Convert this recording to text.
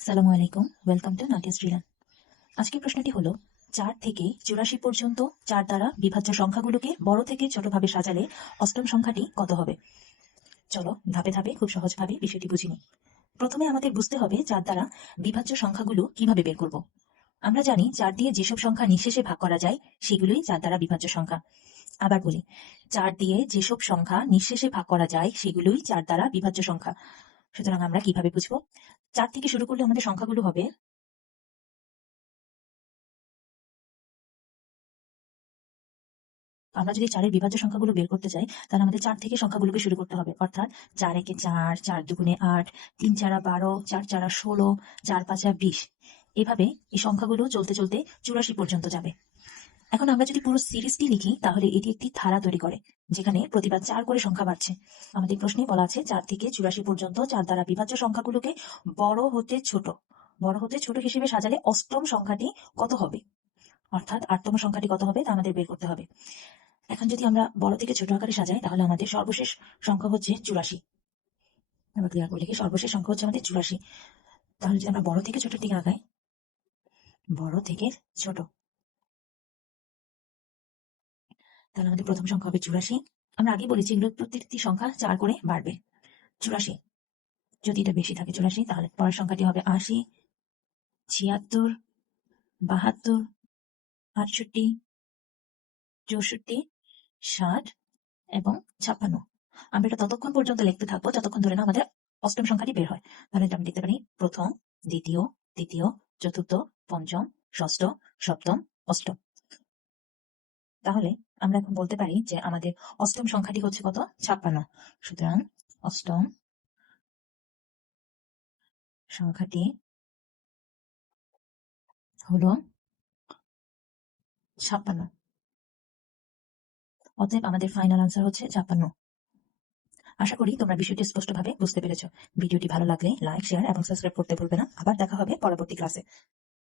সালামু আলাইকুম, welcome to নাটিয়া শ্রীলান। আজকের প্রশ্নটি হলো 4 থেকে 84 পর্যন্ত 4 দ্বারা বিভাজ্য সংখ্যাগুলোকে বড় থেকে ছোটভাবে সাজালে অষ্টম সংখ্যাটি কত হবে। চলো ধাপে ধাপে খুব সহজভাবে বিষয়টি বুঝে নিই। প্রথমে আমাদের বুঝতে হবে 4 দ্বারা বিভাজ্য সংখ্যাগুলো কিভাবে বের করব। আমরা জানি 4 দিয়ে যেসব সংখ্যা নিঃশেষে ভাগ করা যায় সেগুলোই 4 দ্বারা বিভাজ্য সংখ্যা। আবার বলি, 4 দিয়ে যেসব সংখ্যা নিঃশেষে ভাগ করা যায় সেগুলোই 4 দ্বারা বিভাজ্য সংখ্যা। সুতরাং আমরা কিভাবে বুঝবো? 4 থেকে শুরু করলে আমাদের সংখ্যাগুলো হবে, আমরা যদি 4 এর বিভাজ্য সংখ্যাগুলো বের করতে চাই তাহলে আমাদের 4 থেকে সংখ্যাগুলোকে শুরু করতে হবে। অর্থাৎ 4 একে 4, 4 দুগুণে 8, 3 চারা 12, 4 চারা 16, 4 পাঁচা 20। এভাবে এই সংখ্যাগুলো চলতে চলতে 84 পর্যন্ত যাবে। এখন আমরা যদি পুরো সিরিজটি লিখি তাহলে এটি একটি ধারা তৈরি করে, যেখানে প্রতিবার 4 করে সংখ্যা বাড়ছে। আমাদের প্রশ্নে বলা আছে 4 থেকে 84 পর্যন্ত 4 দ্বারা বিভাজ্য সংখ্যাগুলোকে বড় হতে ছোট হিসেবে সাজালে অষ্টম সংখ্যাটি কত হবে, অর্থাৎ 8তম সংখ্যাটি কত হবে তা আমাদের বের করতে হবে। এখন যদি আমরা বড় থেকে ছোট আকারে সাজাই তাহলে আমাদের সর্বশেষ সংখ্যা হচ্ছে 84। আমরা ক্লিয়ার করে লিখি, সর্বশেষ সংখ্যা হচ্ছে আমাদের 84। তাহলে যদি আমরা বড় থেকে ছোটের দিকে আগাই, বড় থেকে ছোট, তাহলে আমাদের প্রথম সংখ্যা হবে 84। আমরা আগে বলেছি এগুলো প্রত্যেকটি সংখ্যা 4 করে বাড়বে। 84, যদি এটা বেশি থাকে 84, তাহলে পরের সংখ্যাটি হবে 80, 76, 72, 68, 64, 60 এবং 56। আমরা এটা ততক্ষণ পর্যন্ত লিখতে থাকবো যতক্ষণ ধরে না আমাদের অষ্টম সংখ্যাটি বের হয়। তাহলে এটা আমি লিখতে পারি প্রথম, দ্বিতীয়, তৃতীয়, চতুর্থ, পঞ্চম, ষষ্ঠ, সপ্তম, অষ্টম। তাহলে আমরা এখন বলতে পারি যে আমাদের অষ্টম সংখ্যাটি হচ্ছে কত? 56। সুতরাং অষ্টম সংখ্যাটি হলো 56। অতএব আমাদের ফাইনাল আনসার হচ্ছে 56। আশা করি তোমরা বিষয়টি স্পষ্টভাবে বুঝতে পেরেছো। ভিডিওটি ভালো লাগলে লাইক, শেয়ার এবং সাবস্ক্রাইব করতে ভুলবে না। আবার দেখা হবে পরবর্তী ক্লাসে।